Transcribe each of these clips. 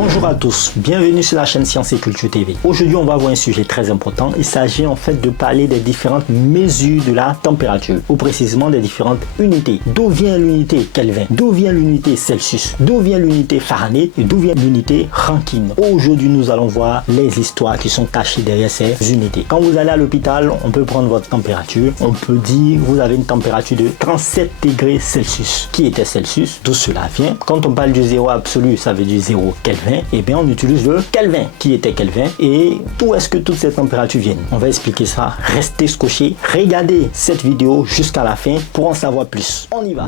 Bonjour à tous, bienvenue sur la chaîne Sciences et Culture TV. Aujourd'hui, on va voir un sujet très important. Il s'agit en fait de parler des différentes mesures de la température, ou précisément des différentes unités. D'où vient l'unité Kelvin? D'où vient l'unité Celsius? D'où vient l'unité Fahrenheit? Et d'où vient l'unité Rankine? Aujourd'hui, nous allons voir les histoires qui sont cachées derrière ces unités. Quand vous allez à l'hôpital, on peut prendre votre température. On peut dire vous avez une température de 37 degrés Celsius. Qui était Celsius? D'où cela vient? Quand on parle du zéro absolu, ça veut dire zéro Kelvin. Et bien on utilise le Kelvin. Qui était Kelvin? Et d'où est-ce que toutes ces températures viennent? On va expliquer ça. Restez scotchés. Regardez cette vidéo jusqu'à la fin pour en savoir plus. On y va.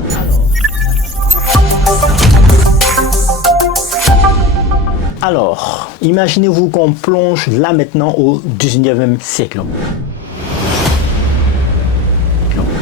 Alors, imaginez-vous qu'on plonge là maintenant au 19e siècle.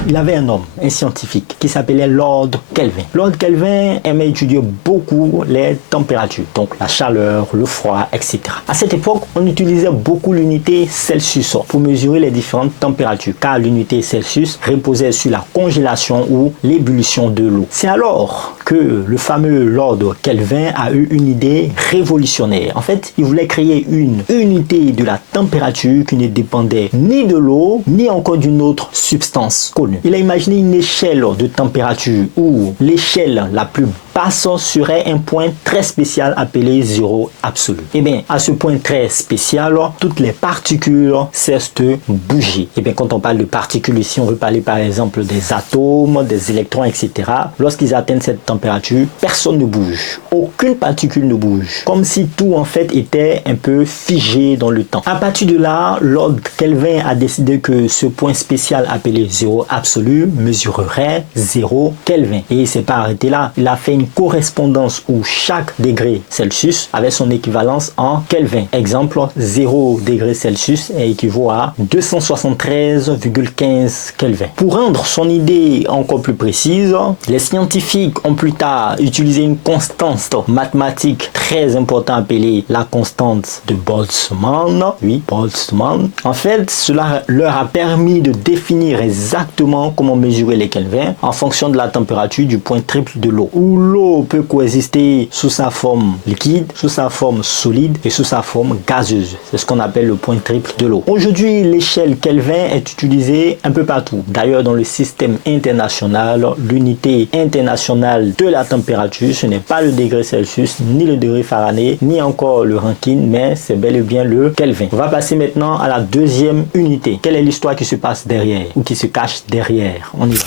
Il avait un homme, un scientifique, qui s'appelait Lord Kelvin. Lord Kelvin aimait étudier beaucoup les températures, donc la chaleur, le froid, etc. À cette époque, on utilisait beaucoup l'unité Celsius pour mesurer les différentes températures, car l'unité Celsius reposait sur la congélation ou l'ébullition de l'eau. C'est alors que le fameux Lord Kelvin a eu une idée révolutionnaire. En fait, il voulait créer une unité de la température qui ne dépendait ni de l'eau, ni encore d'une autre substance connue. Il a imaginé une échelle de température où l'échelle la plus basse serait un point très spécial appelé zéro absolu. Et bien, à ce point très spécial, toutes les particules cessent de bouger. Et bien, quand on parle de particules ici, on veut parler par exemple des atomes, des électrons, etc. Lorsqu'ils atteignent cette température, personne ne bouge. Aucune particule ne bouge. Comme si tout en fait était un peu figé dans le temps. À partir de là, Lord Kelvin a décidé que ce point spécial appelé zéro absolu mesurerait 0 Kelvin. Et il ne s'est pas arrêté là. Il a fait une correspondance où chaque degré Celsius avait son équivalence en Kelvin. Exemple, 0 degré Celsius équivaut à 273,15 Kelvin. Pour rendre son idée encore plus précise, les scientifiques ont plus tard utilisé une constante mathématique très importante appelée la constante de Boltzmann. Oui, Boltzmann. En fait, cela leur a permis de définir exactement comment mesurer les Kelvin en fonction de la température du point triple de l'eau. Où l'eau peut coexister sous sa forme liquide, sous sa forme solide et sous sa forme gazeuse. C'est ce qu'on appelle le point triple de l'eau. Aujourd'hui, l'échelle Kelvin est utilisée un peu partout. D'ailleurs, dans le système international, l'unité internationale de la température, ce n'est pas le degré Celsius, ni le degré Fahrenheit, ni encore le Rankine, mais c'est bel et bien le Kelvin. On va passer maintenant à la deuxième unité. Quelle est l'histoire qui se passe derrière ou qui se cache derrière? On y va.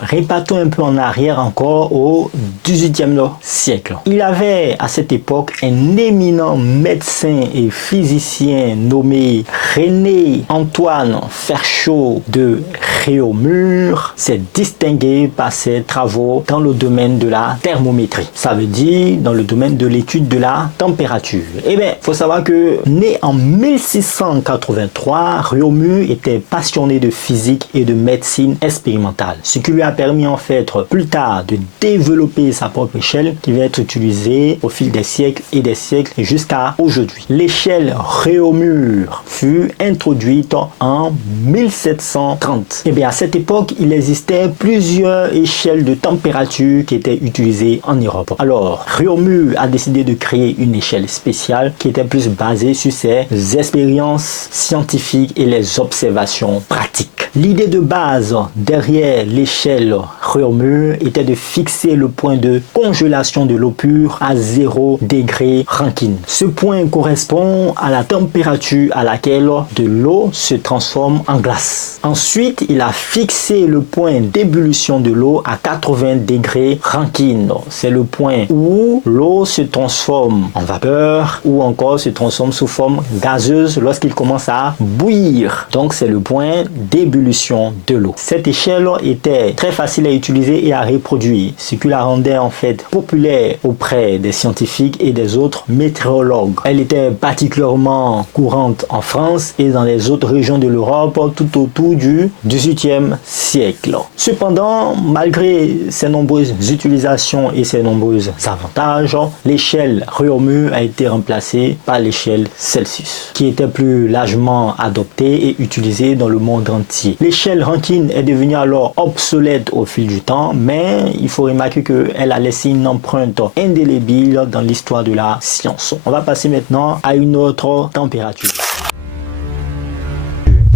Repartons un peu en arrière encore au XVIIIe siècle. Il avait à cette époque un éminent médecin et physicien nommé René Antoine Ferchot de Réaumur. S'est distingué par ses travaux dans le domaine de la thermométrie. Ça veut dire dans le domaine de l'étude de la température. Eh bien, il faut savoir que né en 1683, Réaumur était passionné de physique et de médecine expérimentale. Ce qui lui a permis en fait plus tard de développer sa propre échelle qui va être utilisée au fil des siècles et jusqu'à aujourd'hui. L'échelle Réaumur fut introduite en 1730. Et bien à cette époque, il existait plusieurs échelles de température qui étaient utilisées en Europe. Alors, Réaumur a décidé de créer une échelle spéciale qui était plus basée sur ses expériences scientifiques et les observations pratiques. L'idée de base derrière l'échelle Réaumur était de fixer le point de congélation de l'eau pure à 0 degré Rankine. Ce point correspond à la température à laquelle de l'eau se transforme en glace. Ensuite, il a fixé le point d'ébullition de l'eau à 80 degrés Rankine. C'est le point où l'eau se transforme en vapeur ou encore se transforme sous forme gazeuse lorsqu'il commence à bouillir. Donc c'est le point d'ébullition de l'eau. Cette échelle était très facile à utiliser et à reproduire, ce qui la rendait en fait populaire auprès des scientifiques et des autres météorologues. Elle était particulièrement courante en France et dans les autres régions de l'Europe tout autour du XVIIIe siècle. Cependant, malgré ses nombreuses utilisations et ses nombreux avantages, l'échelle Réaumur a été remplacée par l'échelle Celsius, qui était plus largement adoptée et utilisée dans le monde entier. L'échelle Rankine est devenue alors obsolète écrite au fil du temps, mais il faut remarquer qu'elle a laissé une empreinte indélébile dans l'histoire de la science. On va passer maintenant à une autre température.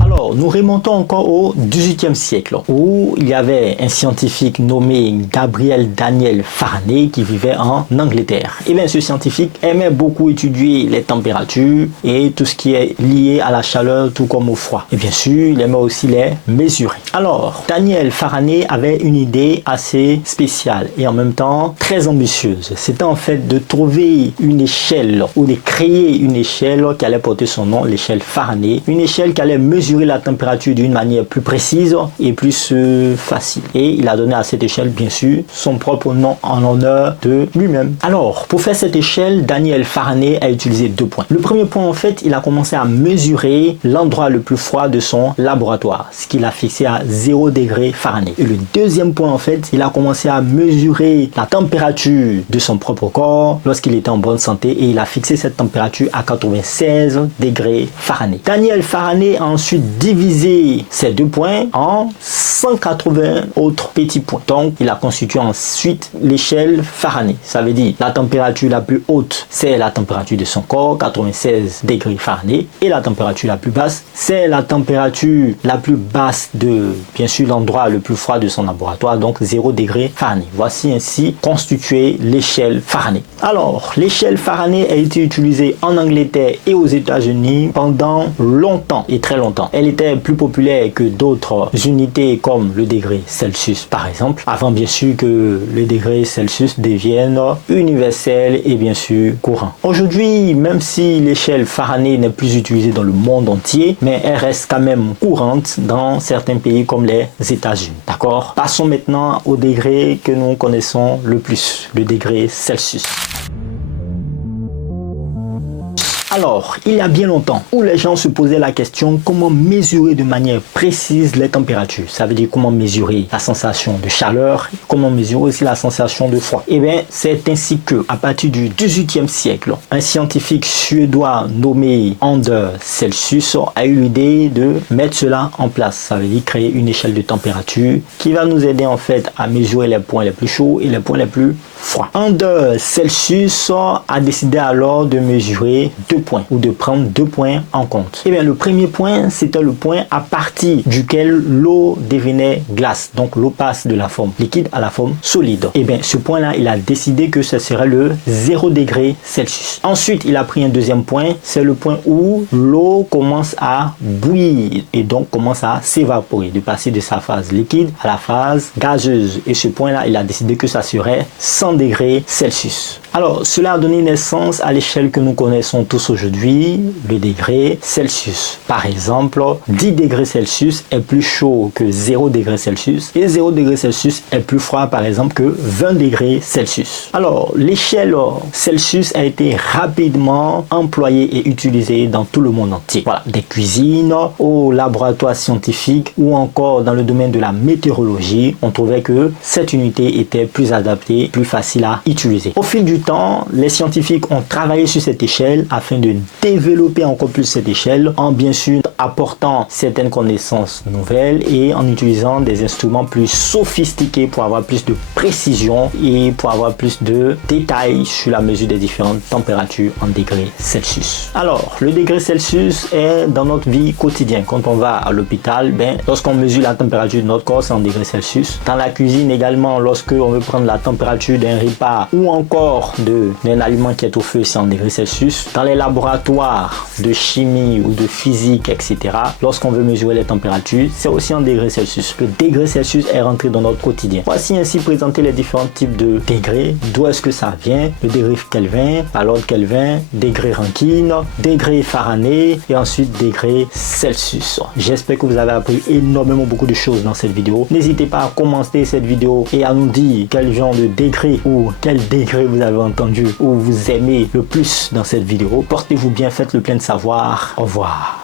Alors, nous remontons encore au XVIIIe siècle où il y avait un scientifique nommé Gabriel Daniel Faraday qui vivait en Angleterre. Et bien, ce scientifique aimait beaucoup étudier les températures et tout ce qui est lié à la chaleur tout comme au froid. Et bien sûr, il aimait aussi les mesurer. Alors, Daniel Faraday avait une idée assez spéciale et en même temps très ambitieuse. C'était en fait de trouver une échelle ou de créer une échelle qui allait porter son nom, l'échelle Faraday. Une échelle qui allait mesurer la température d'une manière plus précise et plus facile. Et il a donné à cette échelle, bien sûr, son propre nom en l'honneur de lui-même. Alors, pour faire cette échelle, Daniel Faraday a utilisé 2 points. Le premier point, en fait, il a commencé à mesurer l'endroit le plus froid de son laboratoire, ce qu'il a fixé à 0 degré Fahrenheit. Et le deuxième point, en fait, il a commencé à mesurer la température de son propre corps lorsqu'il était en bonne santé et il a fixé cette température à 96 degrés Fahrenheit. Daniel Faraday a ensuite divisé ces 2 points en 180 autres petits points. Donc, il a constitué ensuite l'échelle Fahrenheit. Ça veut dire la température la plus haute, c'est la température de son corps, 96 degrés Fahrenheit. Et la température la plus basse, c'est la température la plus basse de, bien sûr, l'endroit le plus froid de son laboratoire, donc 0 degrés Fahrenheit. Voici ainsi constituée l'échelle Fahrenheit. Alors, l'échelle Fahrenheit a été utilisée en Angleterre et aux États-Unis pendant longtemps et très longtemps. Elle était plus populaire que d'autres unités comme le degré Celsius par exemple, avant bien sûr que le degré Celsius devienne universel et bien sûr courant. Aujourd'hui, même si l'échelle Fahrenheit n'est plus utilisée dans le monde entier, mais elle reste quand même courante dans certains pays comme les États-Unis. D'accord? Passons maintenant au degré que nous connaissons le plus, le degré Celsius. Alors, il y a bien longtemps où les gens se posaient la question comment mesurer de manière précise les températures. Ça veut dire comment mesurer la sensation de chaleur, comment mesurer aussi la sensation de froid. Et bien, c'est ainsi que, à partir du XVIIIe siècle, un scientifique suédois nommé Anders Celsius a eu l'idée de mettre cela en place. Ça veut dire créer une échelle de température qui va nous aider en fait à mesurer les points les plus chauds et les points les plus froids. Anders Celsius a décidé alors de mesurer 2 points ou de prendre 2 points en compte. Et bien, le premier point, c'était le point à partir duquel l'eau devenait glace. Donc, l'eau passe de la forme liquide à la forme solide. Et bien, ce point-là, il a décidé que ce serait le 0 degré Celsius. Ensuite, il a pris un deuxième point. C'est le point où l'eau commence à bouillir et donc commence à s'évaporer, de passer de sa phase liquide à la phase gazeuse. Et ce point-là, il a décidé que ça serait 100 degrés Celsius. Alors, cela a donné naissance à l'échelle que nous connaissons tous aujourd'hui, le degré Celsius. Par exemple, 10 degrés Celsius est plus chaud que 0 degrés Celsius et 0 degrés Celsius est plus froid, par exemple, que 20 degrés Celsius. Alors, l'échelle Celsius a été rapidement employée et utilisée dans tout le monde entier. Voilà, des cuisines, au laboratoire scientifique ou encore dans le domaine de la météorologie, on trouvait que cette unité était plus adaptée, plus facile à utiliser. Au fil du temps, les scientifiques ont travaillé sur cette échelle afin de développer encore plus cette échelle en bien sûr apportant certaines connaissances nouvelles et en utilisant des instruments plus sophistiqués pour avoir plus de précision et pour avoir plus de détails sur la mesure des différentes températures en degrés Celsius. Alors, le degré Celsius est dans notre vie quotidienne. Quand on va à l'hôpital, lorsqu'on mesure la température de notre corps, c'est en degrés Celsius. Dans la cuisine également, lorsque on veut prendre la température d'un repas ou encore d'un aliment qui est au feu, c'est en degrés Celsius. Dans les laboratoires de chimie ou de physique, etc., lorsqu'on veut mesurer les températures, c'est aussi en degrés Celsius. Le degré Celsius est rentré dans notre quotidien. Voici ainsi présenter les différents types de degrés. D'où est-ce que ça vient? Le degré Kelvin, à l'ordre Kelvin, degré Rankine, degré Fahrenheit et ensuite degré Celsius. J'espère que vous avez appris énormément beaucoup de choses dans cette vidéo. N'hésitez pas à commenter cette vidéo et à nous dire quel genre de degré ou quel degré vous avez entendu ou vous aimez le plus dans cette vidéo. Portez-vous bien, faites le plein de savoir. Au revoir.